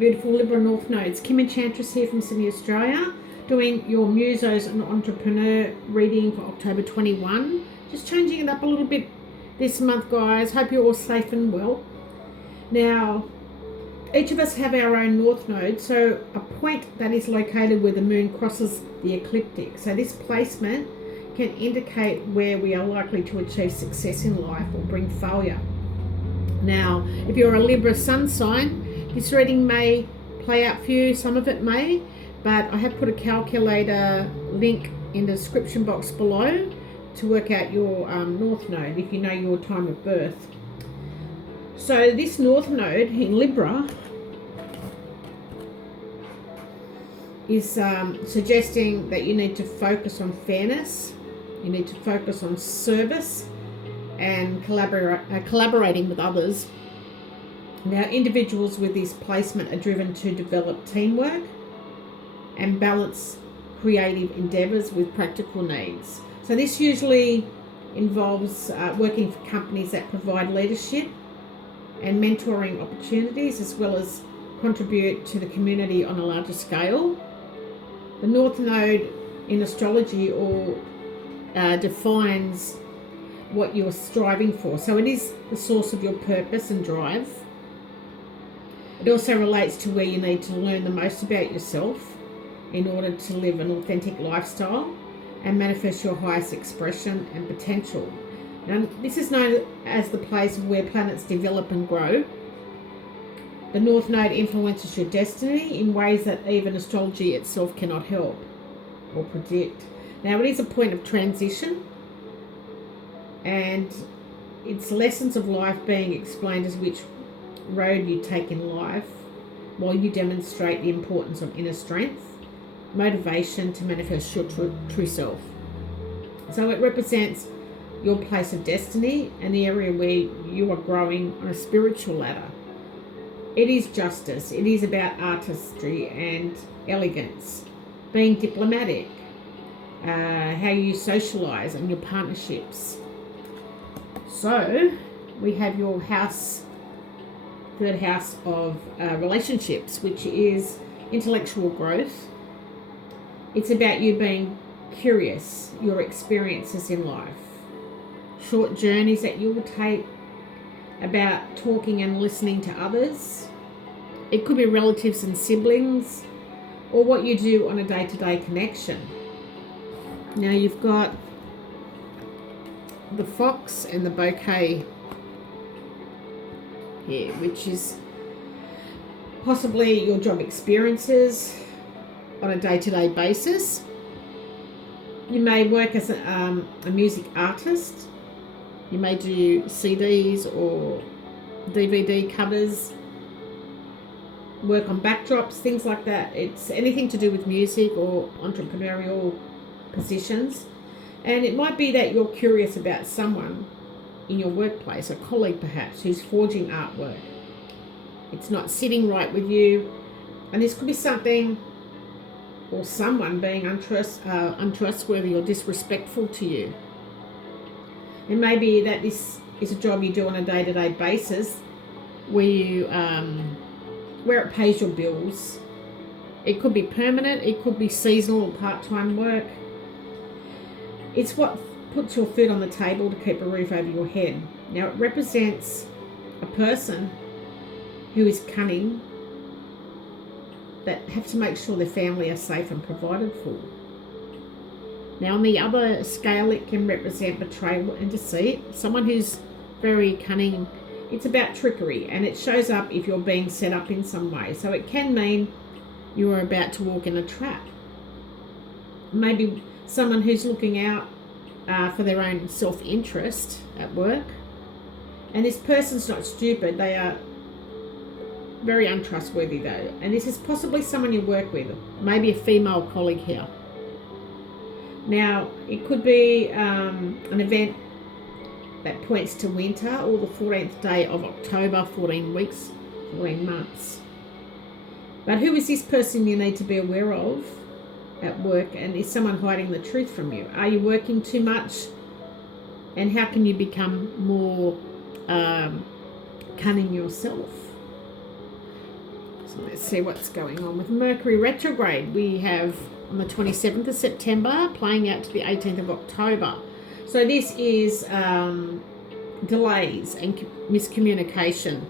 beautiful Libra North Nodes. Kim Enchantress here from Sydney, Australia, doing your Musos and Entrepreneur reading for October 21. Just changing it up a little bit this month, guys. Hope you're all safe and well. Now, each of us have our own North Node, so a point that is located where the moon crosses the ecliptic. So this placement can indicate where we are likely to achieve success in life or bring failure. Now, if you're a Libra sun sign, this reading may play out for you, some of it may, but I have put a calculator link in the description box below to work out your North Node if you know your time of birth. So this North Node in Libra is suggesting that you need to focus on fairness, you need to focus on service and collaborating with others. Now, individuals with this placement are driven to develop teamwork and balance creative endeavours with practical needs. So this usually involves working for companies that provide leadership and mentoring opportunities, as well as contribute to the community on a larger scale. The North Node in astrology defines what you're striving for. So it is the source of your purpose and drive. It also relates to where you need to learn the most about yourself in order to live an authentic lifestyle and manifest your highest expression and potential. Now, this is known as the place where planets develop and grow. The North Node influences your destiny in ways that even astrology itself cannot help or predict. Now, it is a point of transition, and it's lessons of life being explained as which road you take in life, while you demonstrate the importance of inner strength, motivation to manifest your true self. So it represents your place of destiny and the area where you are growing on a spiritual ladder. It is justice. It is about artistry and elegance, being diplomatic, how you socialize and your partnerships. So we have your third house of relationships, which is intellectual growth. It's about you being curious, your experiences in life, short journeys that you will take, about talking and listening to others. It could be relatives and siblings, or what you do on a day-to-day connection. Now you've got the fox and the bouquet here, which is possibly your job experiences on a day-to-day basis. You may work as a music artist. You may do CDs or DVD covers, work on backdrops, things like that. It's anything to do with music or entrepreneurial positions. And it might be that you're curious about someone in your workplace, a colleague perhaps, who's forging artwork. It's not sitting right with you, and this could be something or someone being untrustworthy or disrespectful to you. It may be that this is a job you do on a day-to-day basis where you where it pays your bills. It could be permanent, it could be seasonal or part-time work. It's what puts your food on the table to keep a roof over your head. Now, it represents a person who is cunning, that have to make sure their family are safe and provided for. Now, on the other scale, it can represent betrayal and deceit. Someone who's very cunning. It's about trickery, and it shows up if you're being set up in some way. So it can mean you are about to walk in a trap. Maybe someone who's looking out for their own self-interest at work. And this person's not stupid. They are very untrustworthy though. And this is possibly someone you work with, maybe a female colleague here. Now, it could be an event that points to winter, or the 14th day of October, 14 weeks, 14 months. But who is this person you need to be aware of at work, and is someone hiding the truth from you? Are you working too much? And how can you become more cunning yourself? So let's see what's going on with Mercury retrograde. We have on the 27th of September playing out to the 18th of October. So this is delays and miscommunication,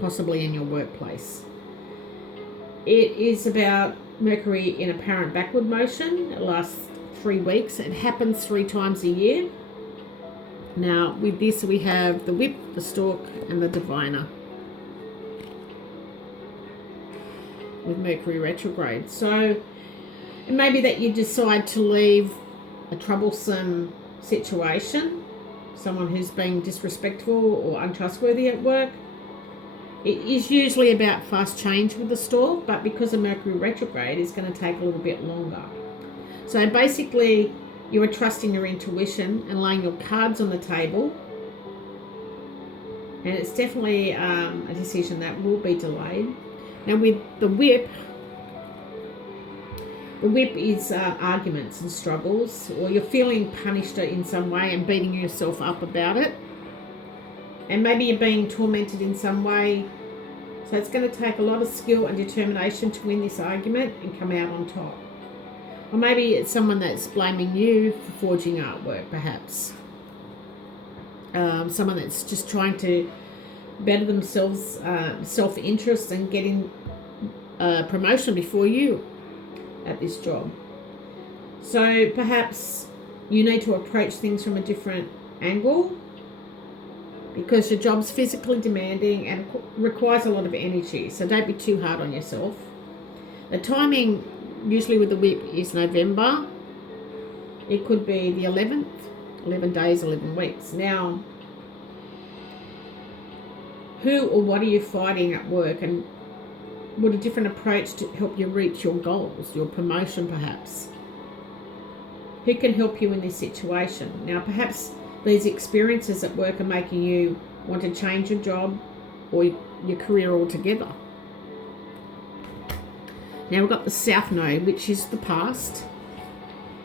possibly in your workplace. It is about Mercury in apparent backward motion. It lasts 3 weeks. It happens 3 times a year. Now with this we have the Whip, the Stork and the Diviner with Mercury retrograde. So it may be that you decide to leave a troublesome situation, someone who's being disrespectful or untrustworthy at work. It is usually about fast change with the Stork, but because of Mercury retrograde, it's going to take a little bit longer. So basically, you are trusting your intuition and laying your cards on the table. And it's definitely a decision that will be delayed. Now with the Whip is arguments and struggles, or you're feeling punished in some way and beating yourself up about it. And maybe you're being tormented in some way. So it's going to take a lot of skill and determination to win this argument and come out on top. Or maybe it's someone that's blaming you for forging artwork, perhaps. Someone that's just trying to better themselves, self-interest, and getting a promotion before you at this job. So perhaps you need to approach things from a different angle, because your job's physically demanding and requires a lot of energy. So don't be too hard on yourself. The timing usually with the Whip is November. It could be the 11th, 11 days, 11 weeks. Now, who or what are you fighting at work, and would a different approach to help you reach your goals, your promotion perhaps? Who can help you in this situation? Now, perhaps these experiences at work are making you want to change your job or your career altogether. Now we've got the South Node, which is the past.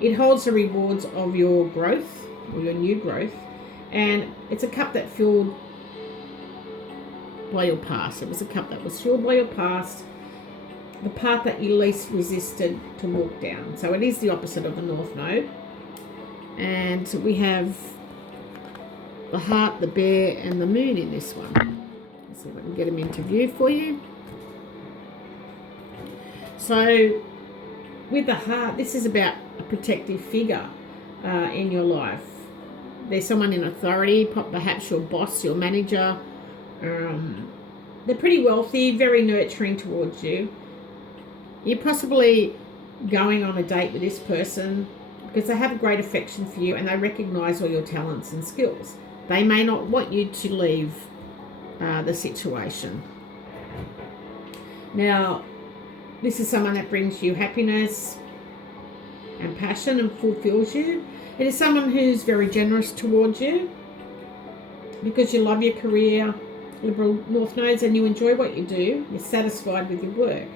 It holds the rewards of your growth or your new growth, and it's a cup that filled by your past. It was a cup that was filled by your past, the path that you least resisted to walk down. So it is the opposite of the North Node. And we have the Heart, the Bear and the Moon in this one. Let's see if I can get them into view for you. So with the Heart, this is about a protective figure in your life. There's someone in authority, perhaps your boss, your manager. They're pretty wealthy, very nurturing towards you. You're possibly going on a date with this person because they have a great affection for you and they recognise all your talents and skills. They may not want you to leave the situation. Now, this is someone that brings you happiness and passion and fulfills you. It is someone who's very generous towards you because you love your career, Liberal North Nodes, and you enjoy what you do. You're satisfied with your work.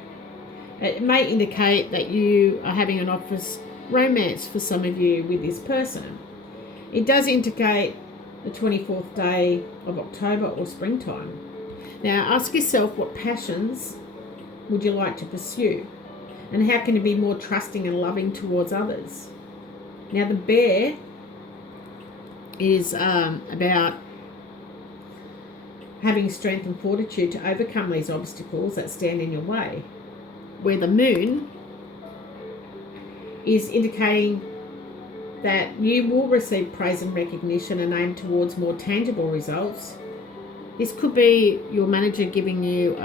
It may indicate that you are having an office romance for some of you with this person. It does indicate the 24th day of October or springtime. Now ask yourself, what passions would you like to pursue? And how can you be more trusting and loving towards others? Now the Bear is about having strength and fortitude to overcome these obstacles that stand in your way. Where the Moon is indicating that you will receive praise and recognition and aim towards more tangible results. This could be your manager giving you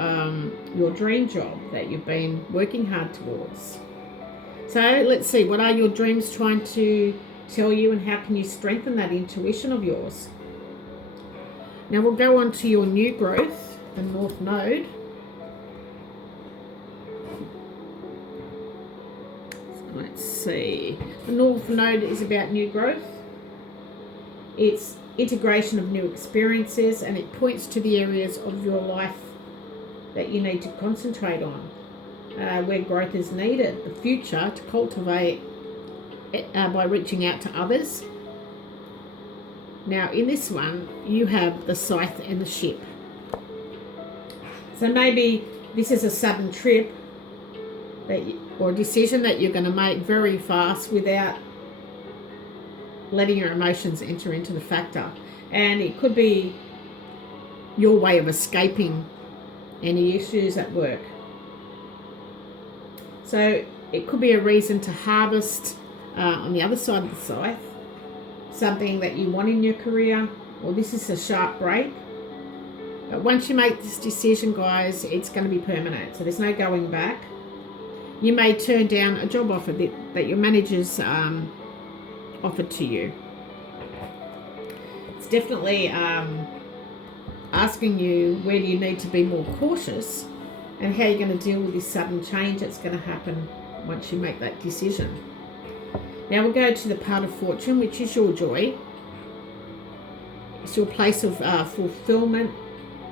your dream job that you've been working hard towards. So let's see, what are your dreams trying to tell you, and how can you strengthen that intuition of yours? Now we'll go on to your new growth, the North Node. So let's see. The North Node is about new growth. It's integration of new experiences, and it points to the areas of your life that you need to concentrate on, where growth is needed, the future to cultivate by reaching out to others. Now in this one you have the Scythe and the Ship. So maybe this is a sudden trip or decision that you're going to make very fast without letting your emotions enter into the factor. And it could be your way of escaping any issues at work. So it could be a reason to harvest on the other side of the scythe something that you want in your career, or this is a sharp break. But once you make this decision, guys, it's going to be permanent. So there's no going back. You may turn down a job offer that your manager's offered to you. It's definitely asking you where do you need to be more cautious and how you're going to deal with this sudden change that's going to happen once you make that decision. Now we'll go to the part of fortune, which is your joy. It's your place of fulfillment,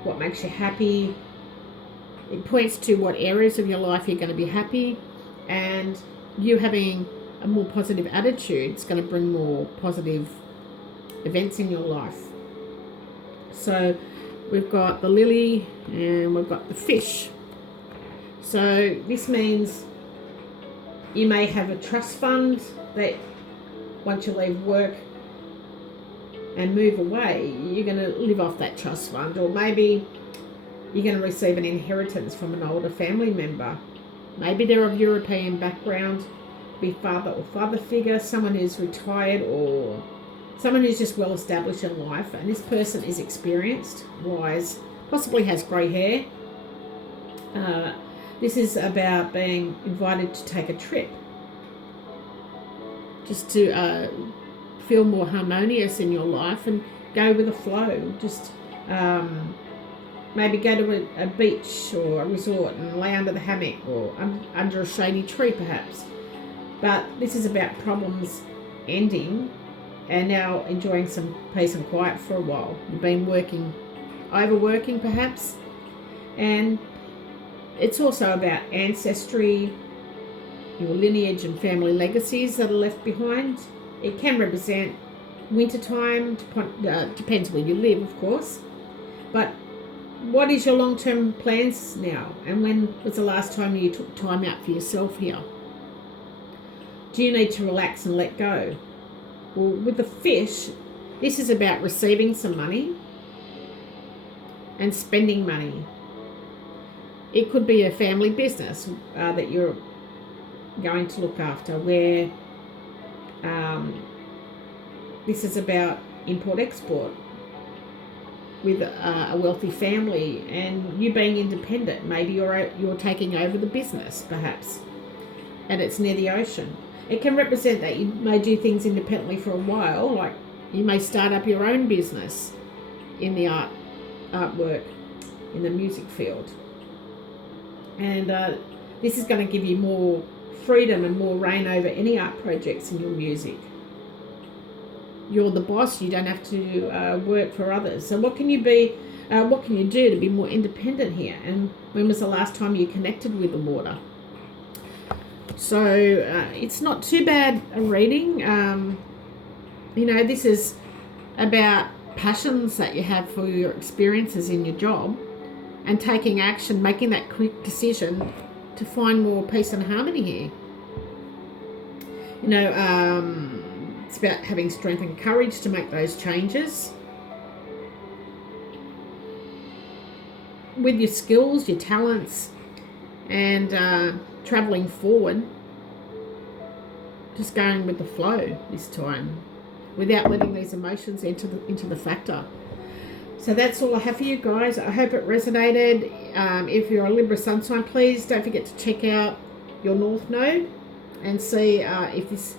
what makes you happy. It points to what areas of your life you're going to be happy, and you having a more positive attitude is going to bring more positive events in your life. So we've got the lily and we've got the fish. So this means you may have a trust fund that once you leave work and move away, you're going to live off that trust fund, or maybe you're going to receive an inheritance from an older family member. Maybe they're of European background, be father or father figure, someone who's retired or someone who's just well established in life, and this person is experienced, wise, possibly has grey hair. This is about being invited to take a trip, just to feel more harmonious in your life and go with the flow. Just maybe go to a beach or a resort and lay under the hammock or under a shady tree perhaps. But this is about problems ending and now enjoying some peace and quiet for a while. You've been overworking perhaps, and it's also about ancestry, your lineage and family legacies that are left behind. It can represent wintertime, depends where you live, of course. But what is your long-term plans now? And when was the last time you took time out for yourself here? Do you need to relax and let go? Well, with the fish, this is about receiving some money and spending money. It could be a family business that you're going to look after, where this is about import-export with a wealthy family and you being independent. Maybe you're taking over the business perhaps, and it's near the ocean. It can represent that you may do things independently for a while, like you may start up your own business in the artwork, in the music field. And this is going to give you more freedom and more reign over any art projects in your music. You're the boss, you don't have to work for others. So what can you do to be more independent here? And when was the last time you connected with the water? So it's not too bad a reading. This is about passions that you have for your experiences in your job and taking action, making that quick decision to find more peace and harmony here. It's about having strength and courage to make those changes. With your skills, your talents, and travelling forward, just going with the flow this time, without letting these emotions into the factor. So that's all I have for you guys. I hope it resonated. If you're a Libra sun sign, please don't forget to check out your North Node and see if this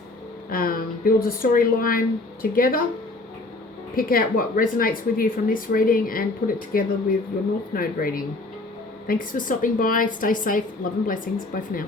builds a storyline together. Pick out what resonates with you from this reading and put it together with your North Node reading. Thanks for stopping by. Stay safe. Love and blessings. Bye for now.